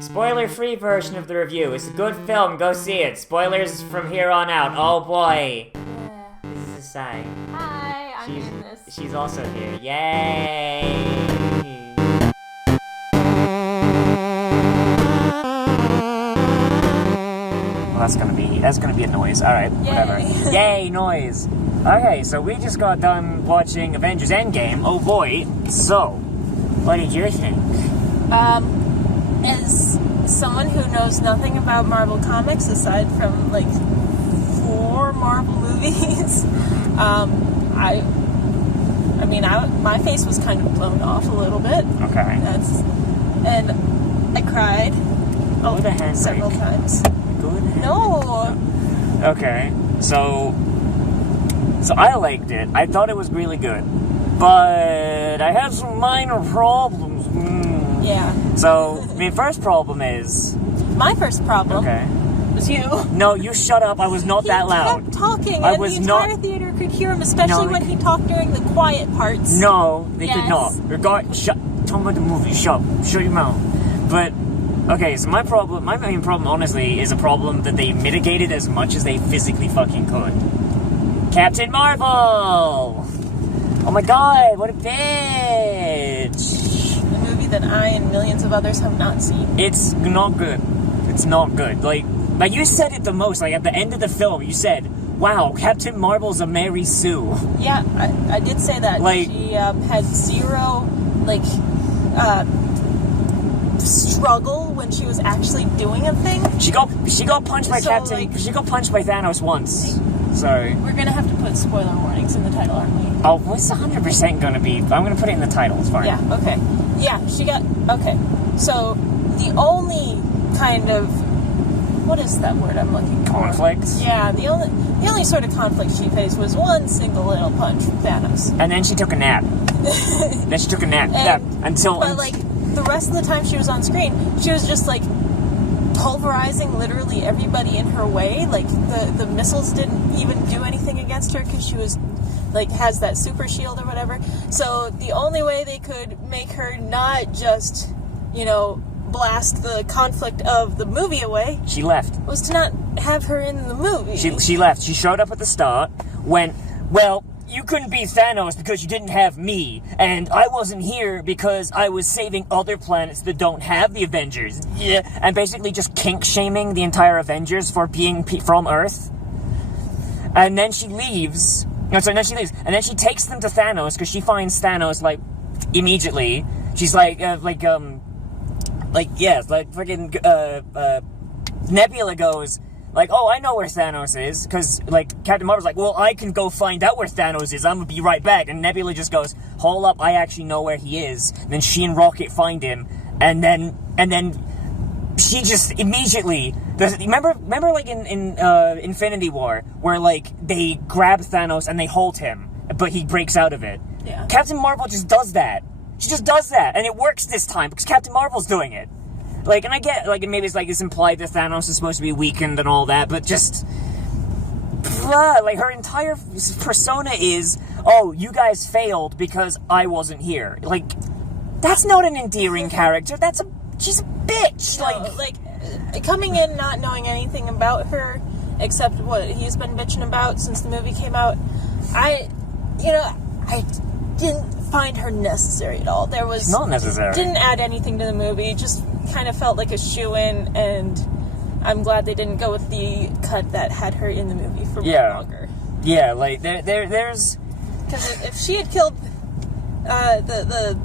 Spoiler-free version of the review. It's a good film, go see it. Spoilers from here on out. Oh boy. Yeah. This is a sign. Hi, I'm in this. She's also here. Yay! Well, that's gonna be a noise. Alright, whatever. Yay, noise! Okay, so we just got done watching Avengers ENDGAME. Oh boy. So, what did you think? As someone who knows nothing about Marvel Comics aside from, like, 4 Marvel movies, my face was kind of blown off a little bit. Okay. And I cried several times. Good. No! Okay, so I liked it. I thought it was really good. But I have some minor problems. Yeah. So, my first problem is... My first problem was you. No, you shut up. I was not that loud. He kept talking, I and was the entire theater could hear him, especially when he talked during the quiet parts. No, they could not. Yes. Talk about the movie. Shut your mouth. But, okay, so my main problem, honestly, is a problem that they mitigated as much as they physically fucking could. Captain Marvel! Oh my god, what a bitch! A movie that I and millions of others have not seen. It's not good. It's not good. Like you said it the most. Like, at the end of the film, you said, wow, Captain Marvel's a Mary Sue. Yeah, I did say that. Like, she had zero, like, struggle when she was actually doing a thing. She got punched by she got punched by Thanos once. Sorry. We're gonna have to put spoiler warnings in the title, aren't we? Oh, it's 100% gonna be. I'm gonna put it in the title. It's fine. Yeah. Okay. Yeah. She got. Okay. So the only kind of, what is that word I'm looking for? Conflict. Yeah. The only sort of conflict she faced was one single little punch from Thanos. And then she took a nap. But like the rest of the time she was on screen, she was just like pulverizing literally everybody in her way. Like the missiles didn't even do anything against her because she was like has that super shield or whatever. So the only way they could make her not just, blast the conflict of the movie away, she left. Was to not have her in the movie. She left. She showed up at the start, went, well, you couldn't beat Thanos because you didn't have me, and I wasn't here because I was saving other planets that don't have the Avengers. Yeah, and basically just kink-shaming the entire Avengers for being from Earth. And then she leaves. And then she takes them to Thanos because she finds Thanos like immediately. She's freaking Nebula goes, like, oh, I know where Thanos is, because, like, Captain Marvel's like, well, I can go find out where Thanos is, I'm gonna be right back, and Nebula just goes, hold up, I actually know where he is, and then she and Rocket find him, and then she just immediately, remember like in Infinity War, where, like, they grab Thanos and they hold him, but he breaks out of it. Yeah. Captain Marvel just does that. She just does that, and it works this time, because Captain Marvel's doing it. Like, and I get, like, maybe it's implied that Thanos is supposed to be weakened and all that, but just, like, her entire persona is, oh, you guys failed because I wasn't here. Like, that's not an endearing character, she's a bitch. No, like, coming in not knowing anything about her, except what he's been bitching about since the movie came out, I didn't find her necessary at all. Not necessary. Didn't add anything to the movie, just kind of felt like a shoo-in, and I'm glad they didn't go with the cut that had her in the movie for longer. Yeah, like, there's... Because if she had killed the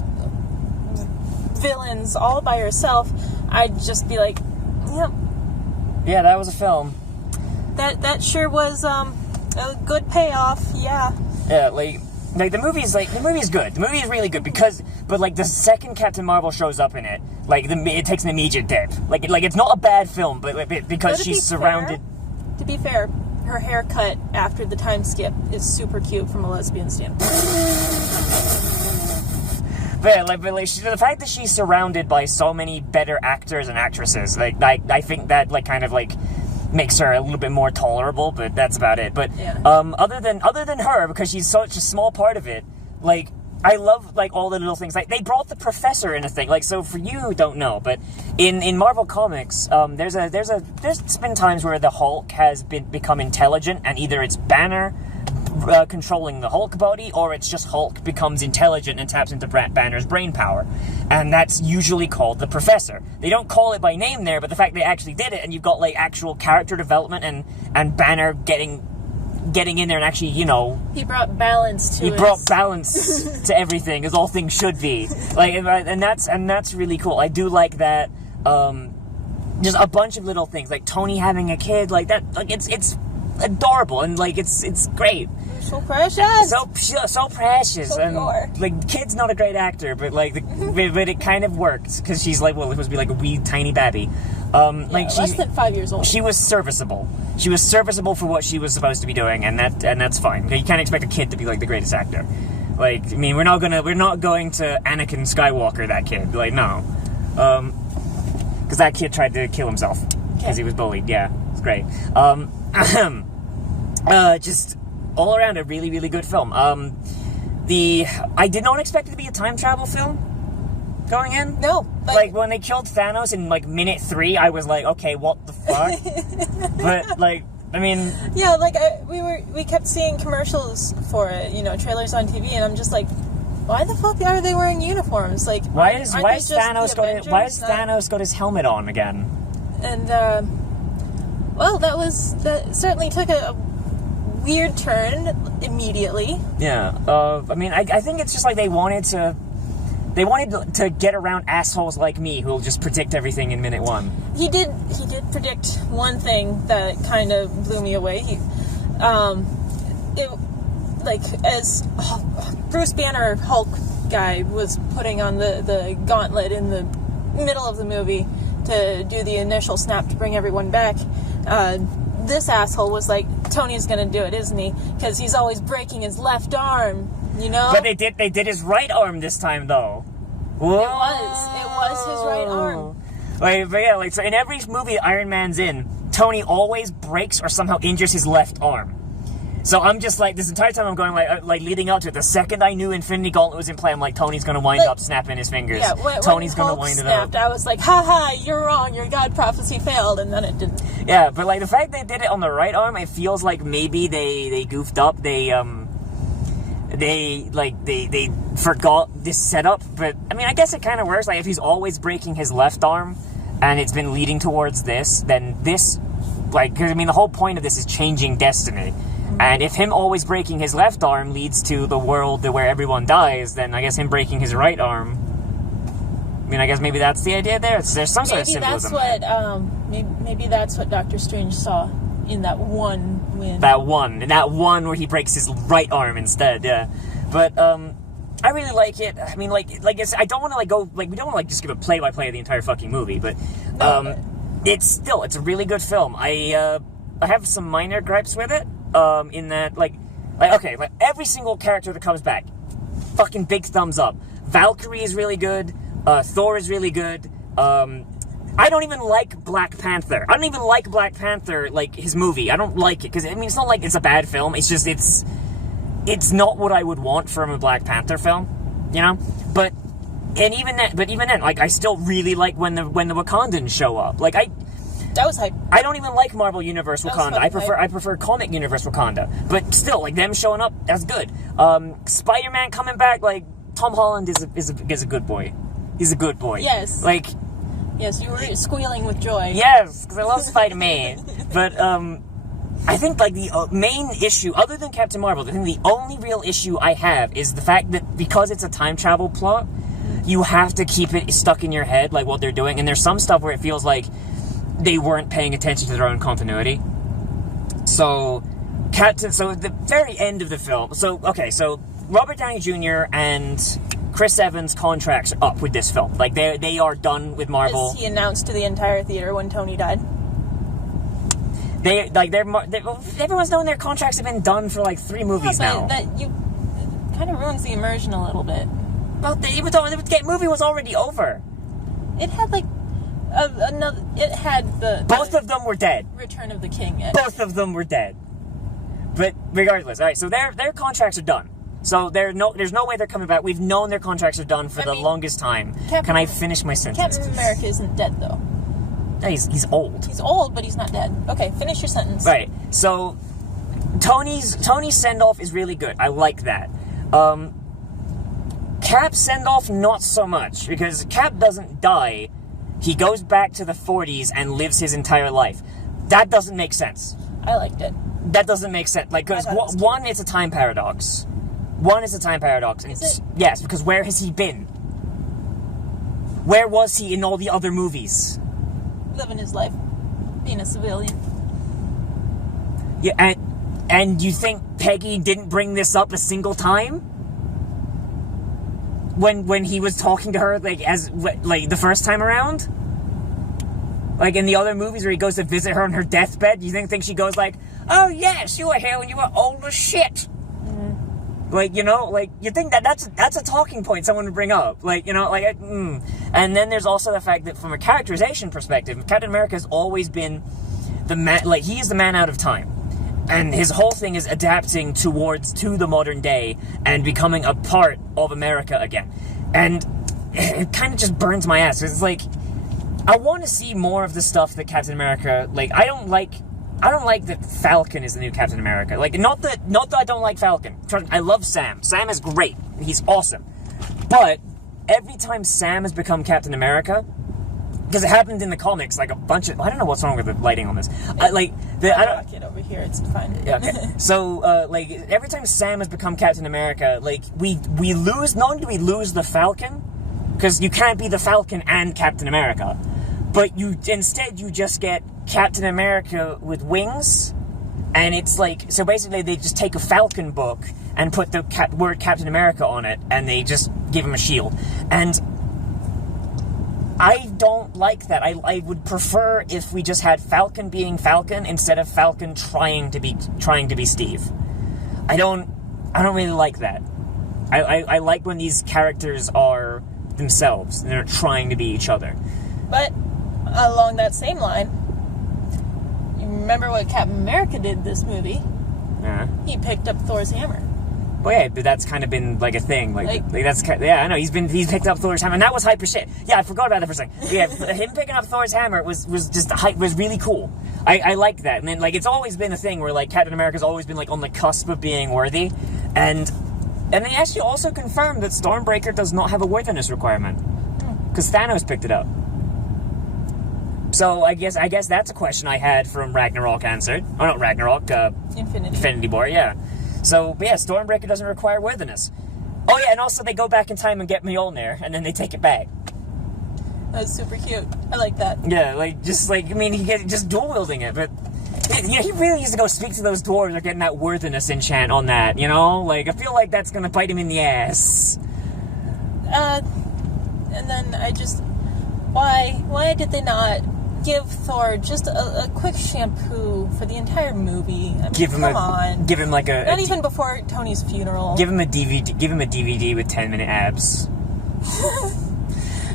villains all by herself, I'd just be like, yep. Yeah, that was a film. That sure was a good payoff, yeah. Yeah, like the movie is good. The movie is really good but like the second Captain Marvel shows up in it, like it takes an immediate dip. Like it's not a bad film, but because she's surrounded. To be fair, her haircut after the time skip is super cute from a lesbian standpoint. But the fact that she's surrounded by so many better actors and actresses, I think that kind of makes her a little bit more tolerable, but that's about it. But yeah. Other than her, because she's such a small part of it, like I love, like, all the little things. Like, they brought the Professor in a thing. Like, so for you who don't know, but in Marvel Comics, there's been times where the Hulk has become intelligent, and either it's Banner controlling the Hulk body, or it's just Hulk becomes intelligent and taps into Banner's brain power. And that's usually called the Professor. They don't call it by name there, but the fact they actually did it, and you've got, like, actual character development and Banner getting in there and actually, you know... He brought balance to to everything, as all things should be. Like, and that's really cool. I do like that, just a bunch of little things, like Tony having a kid, like that, like, it's adorable, and, like, it's great. So precious! So precious. So and, pure. like, the kid's not a great actor, but, like, but it kind of works, because she's, like, well, it was be like a wee tiny baby. Like, less than 5 years old. She was serviceable. She was serviceable for what she was supposed to be doing, and that's fine. You can't expect a kid to be, like, the greatest actor. Like, I mean, we're not going to Anakin Skywalker that kid. Like, no. Because that kid tried to kill himself because he was bullied. Yeah, it's great. Just all around a really, really good film. I did not expect it to be a time travel film going in. No. Like, when they killed Thanos in, like, minute 3, I was like, okay, what the fuck? But, like, I mean... Yeah, like, we kept seeing commercials for it, you know, trailers on TV, and I'm just like, why the fuck are they wearing uniforms? Like, why has Thanos got his helmet on again? And, well, that certainly took a weird turn immediately. Yeah, I mean, I think it's just like they wanted to get around assholes like me who'll just predict everything in minute 1. He did predict one thing that kind of blew me away. As Bruce Banner Hulk guy was putting on the gauntlet in the middle of the movie to do the initial snap to bring everyone back, this asshole was like, Tony's gonna do it, isn't he? Because he's always breaking his left arm. You know? But they did his right arm this time, though. Whoa. It was his right arm. Like, but yeah, like, so in every movie Iron Man's in, Tony always breaks or somehow injures his left arm. So I'm just like, this entire time I'm going, like leading up to it, the second I knew Infinity Gauntlet was in play, I'm like, Tony's gonna wind up snapping his fingers. Yeah, Tony's when gonna Hulk wind snapped, it up. I was like, haha, you're wrong, your God prophecy failed, and then it didn't. Yeah, but, like, the fact they did it on the right arm, it feels like maybe they goofed up, they forgot this setup, but, I mean, I guess it kind of works. Like, if he's always breaking his left arm, and it's been leading towards this, then this, like, because, I mean, the whole point of this is changing destiny. And if him always breaking his left arm leads to the world where everyone dies, then I guess him breaking his right arm, I mean, I guess maybe that's the idea there. There's some sort of symbolism there. Maybe that's what Doctor Strange saw in that one win. That one where he breaks his right arm instead, yeah. But, I really like it. I mean, like I don't want to, like, go, like, we don't want to, like, just give a play-by-play of the entire fucking movie, but, it's a really good film. I have some minor gripes with it, in that, like, every single character that comes back, fucking big thumbs up. Valkyrie is really good, Thor is really good, I don't even like Black Panther. I don't even like Black Panther, like, his movie. I don't like it, because, I mean, it's not like it's a bad film, it's just, it's not what I would want from a Black Panther film, you know? But even then, like, I still really like when the Wakandans show up. Like, that was hype. I don't even like Marvel Universe Wakanda. I prefer Comic Universe Wakanda. But still, like, them showing up, that's good. Spider-Man coming back, like, Tom Holland is a good boy. He's a good boy. Yes. Like, yes, you were squealing with joy. Yes, because I love Spider-Man. But I think, like, the main issue, other than Captain Marvel, I think the only real issue I have is the fact that because it's a time travel plot, you have to keep it stuck in your head, like, what they're doing. And there's some stuff where it feels like they weren't paying attention to their own continuity. So at the very end of the film, so Robert Downey Jr. and Chris Evans' contracts are up with this film. Like, they are done with Marvel. As he announced to the entire theater when Tony died. Everyone's known their contracts have been done for, like, 3 movies now. That kind of ruins the immersion a little bit. Well, the movie was already over. It had, like, both of them were dead. Return of the King. Both of them were dead. But regardless, all right. So their contracts are done. So there's no way they're coming back. We've known their contracts are done for the longest time. Can I finish my sentence? Captain America isn't dead, though. No, he's old. He's old, but he's not dead. Okay, finish your sentence. Right. So Tony's send-off is really good. I like that. Cap's send-off, not so much, because Cap doesn't die. He goes back to the 40s and lives his entire life. That doesn't make sense. I liked it. That doesn't make sense. Like, because one, it's a time paradox. And Is it? Yes, because where has he been? Where was he in all the other movies? Living his life. Being a civilian. Yeah, and you think Peggy didn't bring this up a single time? When he was talking to her, like the first time around? Like in the other movies where he goes to visit her on her deathbed, you think she goes like, "Oh yes, you were here when you were old as shit." Like, you know, like, you think that's a talking point someone would bring up. Like, you know, like, And then there's also the fact that from a characterization perspective, Captain America has always been the man, like, he is the man out of time. And his whole thing is adapting to the modern day and becoming a part of America again. And it kind of just burns my ass. It's like, I want to see more of the stuff that Captain America, like, I don't like that Falcon is the new Captain America. Like, not that I don't like Falcon. I love Sam. Sam is great. He's awesome. But every time Sam has become Captain America, because it happened in the comics, like a bunch of, I don't know what's wrong with the lighting on this. I don't get over here. It's fine. Yeah, okay. So, like, every time Sam has become Captain America, like, we lose, not only do we lose the Falcon, because you can't be the Falcon and Captain America, but instead you just get Captain America with wings, and it's like, so basically they just take a Falcon book and put the word Captain America on it, and they just give him a shield. And I don't like that. I would prefer if we just had Falcon being Falcon instead of Falcon trying to be Steve. I don't really like that. I like when these characters are themselves and they're trying to be each other. But along that same line, you remember what Captain America did this movie? Yeah. He picked up Thor's hammer. Well, yeah, but that's kind of been like a thing. Like that's kind of, yeah, I know he's picked up Thor's hammer, and that was hyper shit. Yeah, I forgot about that for a second. Yeah, him picking up Thor's hammer was just was really cool. I liked that, and then like it's always been a thing where like Captain America's always been like on the cusp of being worthy, and they actually also confirmed that Stormbreaker does not have a worthiness requirement because Thanos picked it up. So I guess that's a question I had from Ragnarok answered. Oh, not Ragnarok. Infinity War. Yeah. So, but yeah, Stormbreaker doesn't require worthiness. Oh yeah, and also they go back in time and get Mjolnir, and then they take it back. That's super cute. I like that. Yeah, like, just like, I mean, he just dual-wielding it, but he really needs to go speak to those dwarves or getting that worthiness enchant on that, you know? Like, I feel like that's gonna bite him in the ass. And then I just, why did they not give Thor just a quick shampoo for the entire movie? I mean, come on. Give him like a... Not even before Tony's funeral. Give him a DVD with 10-minute abs.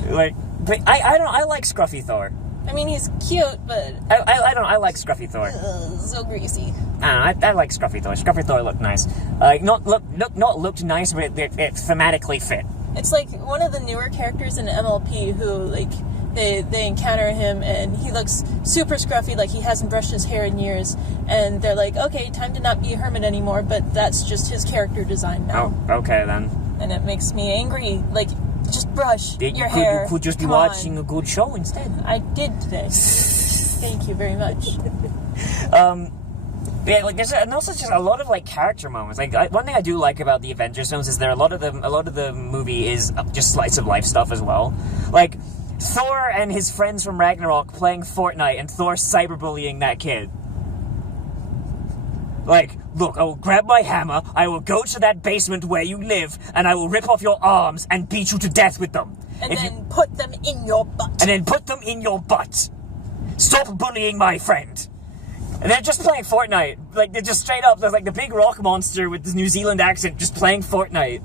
Like, but I like Scruffy Thor. I mean, he's cute, but... I like Scruffy Thor. So greasy. I like Scruffy Thor. Scruffy Thor looked nice. Not looked nice, but it thematically fit. It's like one of the newer characters in MLP who, like... They encounter him, and he looks super scruffy, like he hasn't brushed his hair in years, and they're like, okay, time to not be a hermit anymore, but that's just his character design now. Oh, okay, then. And it makes me angry. Like, just brush your hair. You could just be watching a good show instead. I did today. Thank you very much. Yeah, like there's also just a lot of like character moments. Like one thing I do like about the Avengers films is a lot of the movie is just slice of life stuff as well. Like Thor and his friends from Ragnarok playing Fortnite, and Thor cyberbullying that kid. Like, look, I will grab my hammer, I will go to that basement where you live, and I will rip off your arms and beat you to death with them. And then put them in your butt. Stop bullying my friend. And they're just playing Fortnite. Like, they're just straight up, there's like the big rock monster with this New Zealand accent just playing Fortnite.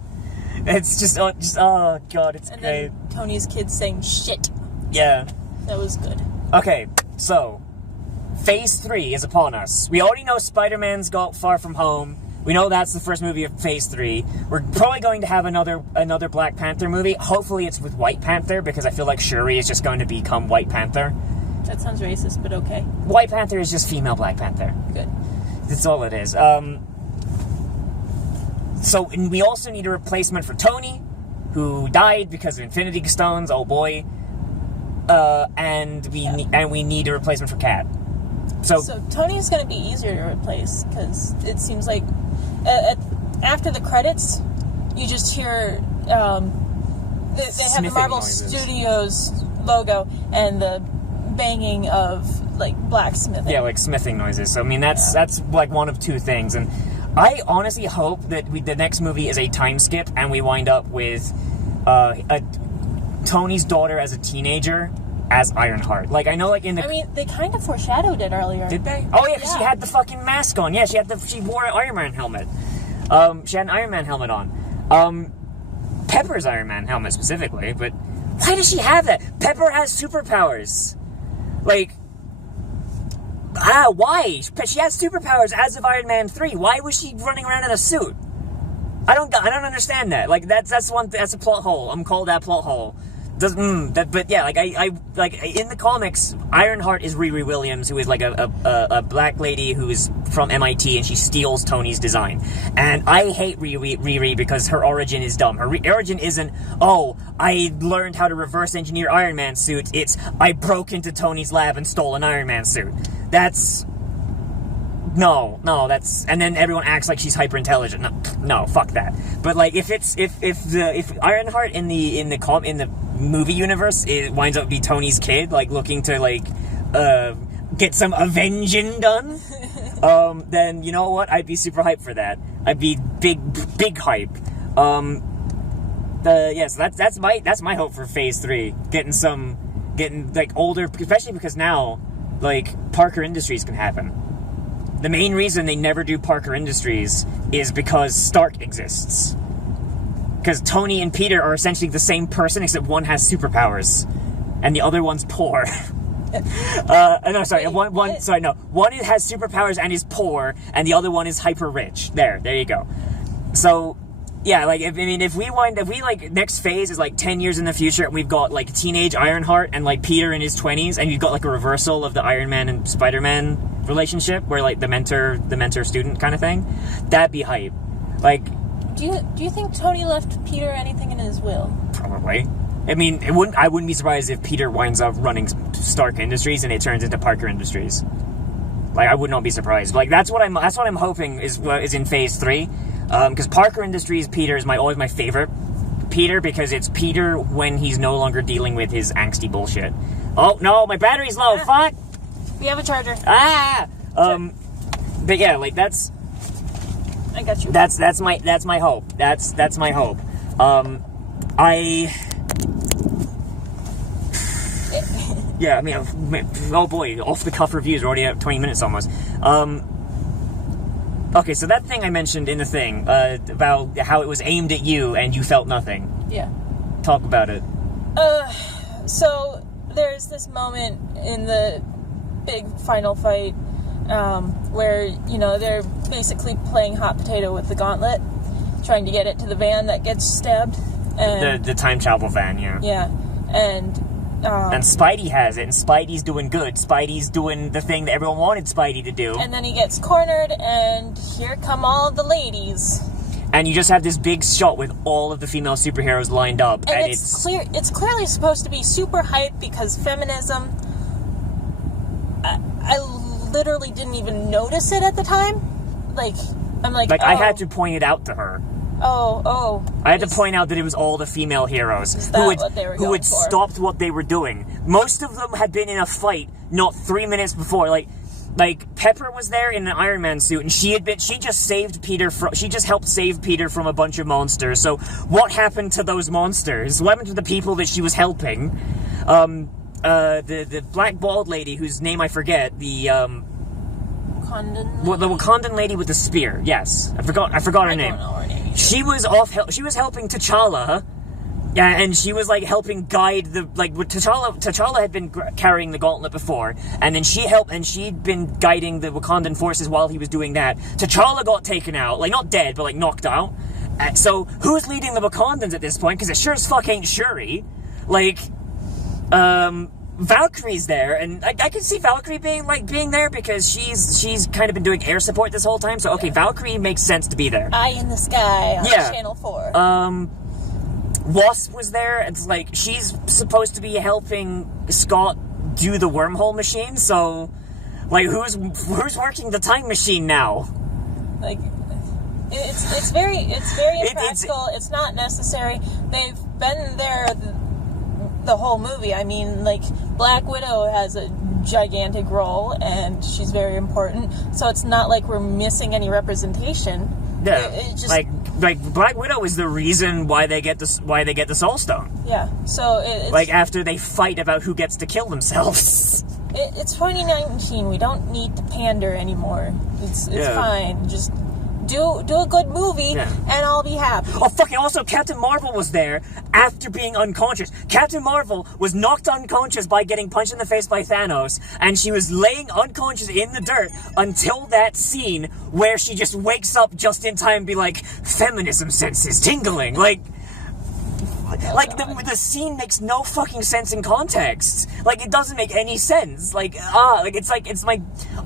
It's just, oh god, it's great. And then Tony's kids saying shit. Yeah. That was good. Okay, so, Phase 3 is upon us. We already know Spider-Man's got Far From Home. We know that's the first movie of Phase 3. We're probably going to have another Black Panther movie. Hopefully it's with White Panther, because I feel like Shuri is just going to become White Panther. That sounds racist, but okay. White Panther is just female Black Panther. Good. That's all it is. So, and we also need a replacement for Tony, who died because of Infinity Stones. Oh boy. And we need a replacement for Cat. So Tony's going to be easier to replace, because it seems like after the credits, you just hear they have the Marvel Studios logo and the banging of like blacksmithing. Yeah, like smithing noises. So I mean, that's like one of two things, and I honestly hope that the next movie is a time skip and we wind up with Tony's daughter as a teenager as Ironheart. Like, I know, like, in the... I mean, they kind of foreshadowed it earlier. Did they? Oh, yeah, because she had the fucking mask on. Yeah, she wore an Iron Man helmet. She had an Iron Man helmet on. Pepper's Iron Man helmet, specifically, but why does she have that? Pepper has superpowers. Like... why? She has superpowers as of Iron Man 3. Why was she running around in a suit? I don't understand that. Like, that's a plot hole. I'm called that plot hole. But yeah, like I in the comics, Ironheart is Riri Williams, who is like a black lady who is from MIT, and she steals Tony's design. And I hate Riri because her origin is dumb. Her origin isn't, oh, I learned how to reverse engineer Iron Man suits. It's, I broke into Tony's lab and stole an Iron Man suit. That's... No, that's, and then everyone acts like she's hyper intelligent. No, fuck that. But like, if Ironheart in the movie universe, it winds up be Tony's kid, like looking to like get some avenging done, then you know what? I'd be super hyped for that. I'd be big hype. So that's my hope for Phase 3. Getting like older, especially because now like Parker Industries can happen. The main reason they never do Parker Industries is because Stark exists. Because Tony and Peter are essentially the same person, except one has superpowers, and the other one's poor. No, sorry, one has superpowers and is poor, and the other one is hyper rich. There you go. So, yeah, like, if we like, next phase is like 10 years in the future, and we've got like teenage Ironheart and like Peter in his 20s, and you've got like a reversal of the Iron Man and Spider-Man relationship, where like the mentor student kind of thing, that'd be hype. Like, do you think Tony left Peter anything in his will? Probably. I mean, I wouldn't be surprised if Peter winds up running Stark Industries and it turns into Parker Industries. Like, I would not be surprised. Like, that's what I'm hoping is in Phase 3, because Parker Industries Peter is always my favorite Peter, because it's Peter when he's no longer dealing with his angsty bullshit. Oh no, my battery's low. Fuck. We have a charger. But yeah, like, that's... I got you. That's my hope. That's my hope. Yeah, I mean, oh boy, off-the-cuff reviews are already at 20 minutes almost. Okay, so that thing I mentioned in the thing, about how it was aimed at you and you felt nothing. Yeah. Talk about it. So, there's this moment in the big final fight, where, you know, they're basically playing hot potato with the gauntlet, trying to get it to the van that gets stabbed. And the time travel van, yeah. Yeah, and Spidey has it, and Spidey's doing good. Spidey's doing the thing that everyone wanted Spidey to do. And then he gets cornered, and here come all the ladies. And you just have this big shot with all of the female superheroes lined up, and it's clearly supposed to be super hype because feminism. I literally didn't even notice it at the time. Like, I'm like, I had to point it out to her. Oh. I had to point out that it was all the female heroes who had stopped what they were doing. Most of them had been in a fight not 3 minutes before. Like Pepper was there in an Iron Man suit, and she just helped save Peter from a bunch of monsters. So what happened to those monsters? What happened to the people that she was helping? The black bald lady whose name I forget, the Wakandan lady with the spear. Yes, I forgot her name. I don't know her name. She was helping T'Challa Yeah, and she was, like, helping guide the, like, T'Challa had been carrying the gauntlet before, and then she'd been guiding the Wakandan forces while he was doing that. T'Challa got taken out, like, not dead, but, like, knocked out. So, who's leading the Wakandans at this point? Because it sure as fuck ain't Shuri. Like, Valkyrie's there, and I can see Valkyrie being there because she's kind of been doing air support this whole time, so, okay, Valkyrie makes sense to be there. Eye in the Sky on Channel 4. Wasp was there. It's like she's supposed to be helping Scott do the wormhole machine. So, like, who's working the time machine now? Like, it's very impractical. It's not necessary. They've been there the whole movie. I mean, like, Black Widow has a gigantic role, and she's very important. So it's not like we're missing any representation. Yeah, it just, like Black Widow is the reason why they get the Soul Stone. Yeah, so it's like after they fight about who gets to kill themselves. It's 2019. We don't need to pander anymore. It's fine. Just do a good movie, and I'll be happy. Oh, fucking also, Captain Marvel was there after being unconscious. Captain Marvel was knocked unconscious by getting punched in the face by Thanos, and she was laying unconscious in the dirt until that scene where she just wakes up just in time and be like, feminism senses tingling. Like the scene makes no fucking sense in context. Like, it doesn't make any sense. It's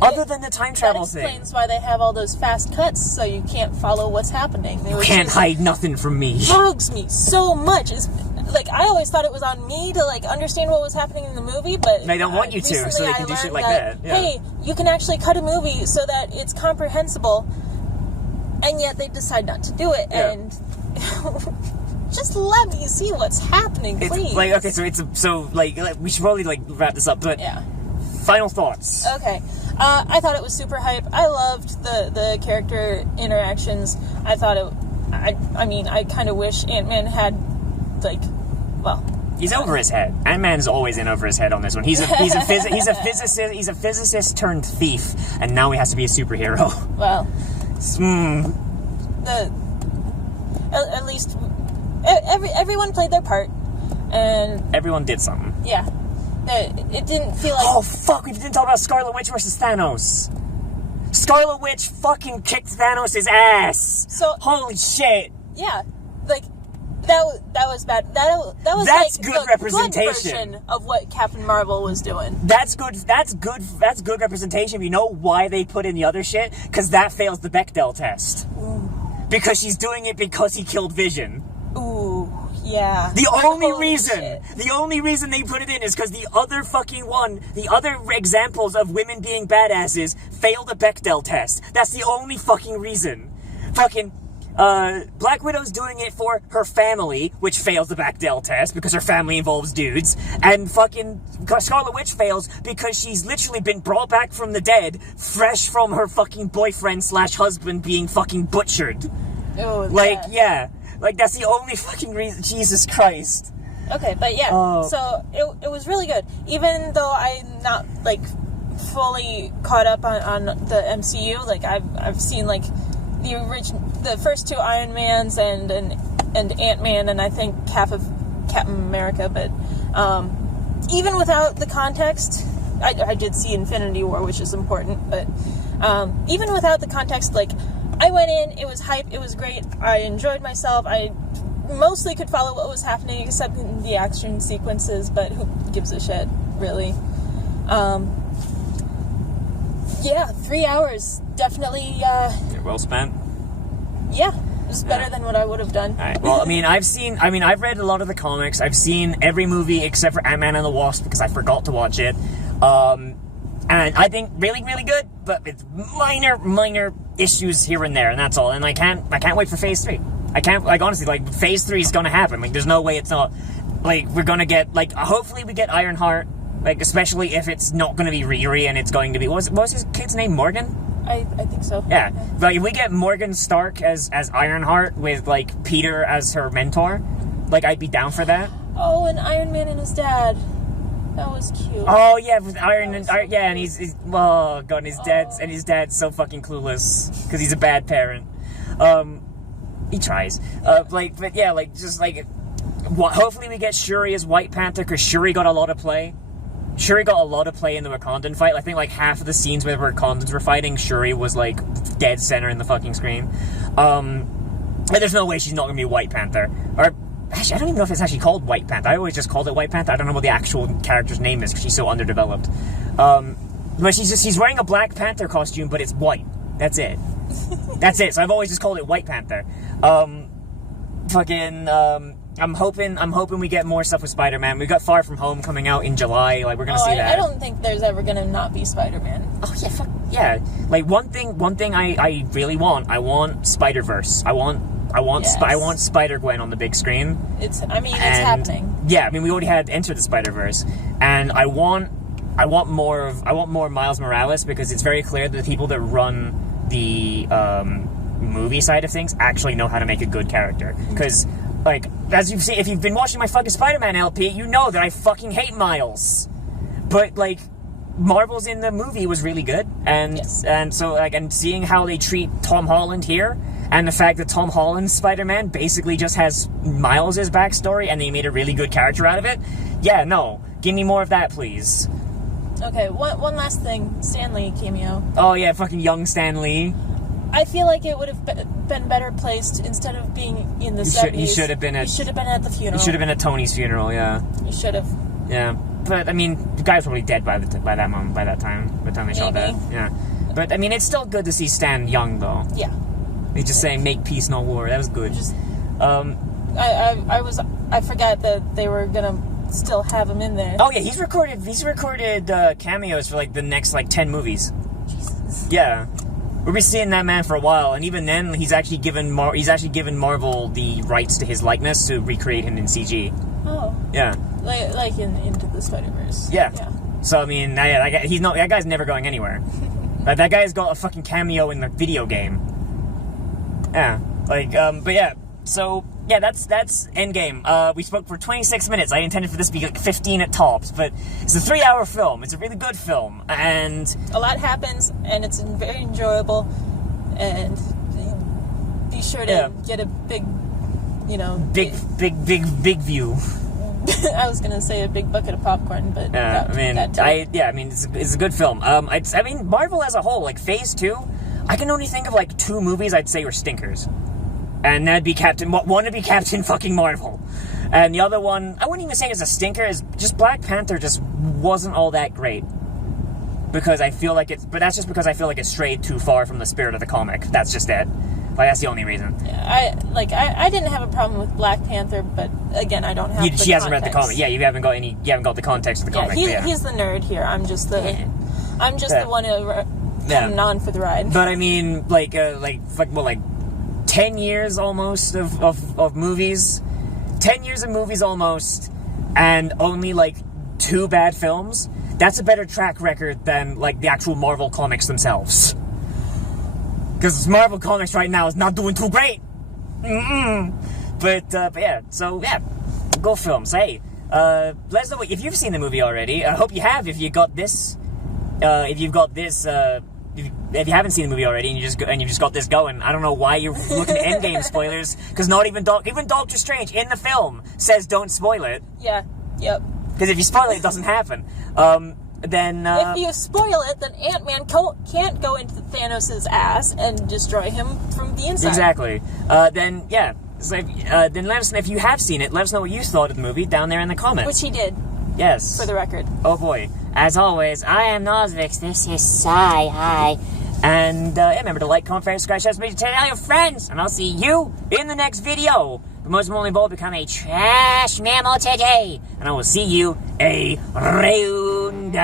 other than the time travel thing. That explains why they have all those fast cuts, so you can't follow what's happening. You can't hide nothing from me. Bugs me so much. I always thought it was on me to, like, understand what was happening in the movie, but they don't want you to, so they can do shit like that. Yeah. Hey, you can actually cut a movie so that it's comprehensible, and yet they decide not to do it, and just let me see what's happening, please. We should probably, like, wrap this up, but final thoughts. Okay. I thought it was super hype. I loved the character interactions. I thought I kind of wish Ant-Man had, like, well, he's over his head. Ant-Man's always in over his head on this one. He's a physicist turned thief, and now he has to be a superhero. Well, at least everyone played their part, and everyone did something. Yeah, it didn't feel like. Oh fuck! We didn't talk about Scarlet Witch versus Thanos. Scarlet Witch fucking kicked Thanos' ass. So holy shit! Yeah, like. That was bad. That's like good representation. Good version of what Captain Marvel was doing. That's good. That's good representation. You know why they put in the other shit? Because that fails the Bechdel test. Ooh. Because she's doing it because he killed Vision. Ooh, yeah. The only reason they put it in is because the other examples of women being badasses fail the Bechdel test. That's the only fucking reason. Fucking. Black Widow's doing it for her family, which fails the Bechdel test because her family involves dudes, and fucking Scarlet Witch fails because she's literally been brought back from the dead, fresh from her fucking boyfriend/husband being fucking butchered. Oh, like that's the only fucking reason. Jesus Christ. Okay, but so it was really good, even though I'm not like fully caught up on the MCU. Like I've seen like the first two Iron Mans and Ant-Man, and I think half of Captain America, but even without the context, I did see Infinity War, which is important, but even without the context, like, I went in, it was hype, it was great, I enjoyed myself, I mostly could follow what was happening, except in the action sequences, but who gives a shit, really. 3 hours, definitely, well spent. Yeah, it was better than what I would have done. Right. Well, I've read a lot of the comics. I've seen every movie except for Ant-Man and the Wasp because I forgot to watch it. And I think really, really good, but with minor issues here and there, and that's all. And I can't wait for Phase 3. I can't, like, honestly, like, Phase 3 is gonna happen. Like, there's no way it's not. Like, we're gonna get, like, hopefully we get Ironheart, like, especially if it's not gonna be Riri and it's going to be, what was his kid's name, Morgan? I think so. Yeah. Like, if we get Morgan Stark as Ironheart with, like, Peter as her mentor, like, I'd be down for that. Oh, and Iron Man and his dad. That was cute. Oh, yeah, with and he's oh, God, and his dad's so fucking clueless, because he's a bad parent. He tries. But yeah, like, just, like, hopefully we get Shuri as White Panther, because Shuri got a lot of play. Shuri got a lot of play in the Wakandan fight. I think, like, half of the scenes where the Wakandans were fighting, Shuri was, like, dead center in the fucking screen. And there's no way she's not gonna be White Panther. Or, actually, I don't even know if it's actually called White Panther. I always just called it White Panther. I don't know what the actual character's name is, because she's so underdeveloped. But she's wearing a Black Panther costume, but it's white. That's it. That's it. So I've always just called it White Panther. I'm hoping we get more stuff with Spider-Man. We got Far From Home coming out in July. Like, we're gonna see that. I don't think there's ever gonna not be Spider-Man. Oh yeah, fuck yeah. Like, one thing I really want. I want Spider-Verse. I want Spider-Gwen on the big screen. It's happening. Yeah, I mean, we already had Enter the Spider-Verse, and I want more Miles Morales, because it's very clear that the people that run the movie side of things actually know how to make a good character. Because, like, as you've seen, if you've been watching my fucking Spider-Man LP, you know that I fucking hate Miles. But, like, Marvel's in the movie was really good, and yes. and so, like, and seeing how they treat Tom Holland here, and the fact that Tom Holland's Spider-Man basically just has Miles' backstory, and they made a really good character out of it. Yeah, no, give me more of that, please. Okay, one last thing. Stan Lee cameo. Oh yeah, fucking young Stan Lee. I feel like it would have been better placed, instead of being in the 70s. He should have been at the funeral. He should have been at Tony's funeral, yeah. He should have. Yeah, but I mean, the guy was probably dead by the time they shot that. Yeah, but I mean, it's still good to see Stan young though. Yeah. He's just saying, "Make peace, no war." That was good. I forgot that they were gonna still have him in there. Oh yeah, he's recorded cameos for like the next like 10 movies. Jesus. Yeah. We'll be seeing that man for a while, and even then, he's actually given Marvel the rights to his likeness to recreate him in CG. Oh. Yeah. Like in Into the Spider-Verse. Yeah. Yeah. So I mean, that guy's never going anywhere. Like, that guy's got a fucking cameo in the video game. Yeah. Like, but yeah. So yeah, that's Endgame. We spoke for 26 minutes. I intended for this to be like 15 at tops, but it's a 3-hour film. It's a really good film, and a lot happens, and it's very enjoyable. And be sure to get a big, big view. I was gonna say a big bucket of popcorn, but it's a good film. Marvel as a whole, like Phase 2, I can only think of like 2 movies I'd say were stinkers. And that'd be one would be Captain fucking Marvel. And the other one, I wouldn't even say it's a stinker, is just Black Panther just wasn't all that great. Because I feel like that's just because I feel like it strayed too far from the spirit of the comic. That's just it. Like, that's the only reason. Yeah, I didn't have a problem with Black Panther, but again, I don't have She hasn't read the comic. Yeah, you haven't got the context of the comic. He's the nerd here. I'm just the one who coming on for the ride. But I mean, 10 years almost of movies. 10 years of movies almost, and only like 2 bad films. That's a better track record than like the actual Marvel comics themselves. Because Marvel comics right now is not doing too great. But yeah, so yeah, go films. Hey, let us know if you've seen the movie already. I hope you have. If you got this, if you haven't seen the movie already and you just got this going, I don't know why you're looking at Endgame spoilers, because not even Doctor Strange in the film says don't spoil it. Yeah. Yep. Because if you spoil it, it doesn't happen. Then if you spoil it, then Ant-Man can't go into Thanos' ass and destroy him from the inside. Exactly. Then yeah. So then let us know if you have seen it. Let us know what you thought of the movie down there in the comments. Which he did. Yes. For the record. Oh boy. As always, I am Nosvix. This is Sai. Hi. And remember to like, comment, favorite, subscribe, share, subscribe, tell all your friends. And I'll see you in the next video. But most importantly of all, become a trash mammal today. And I will see you around.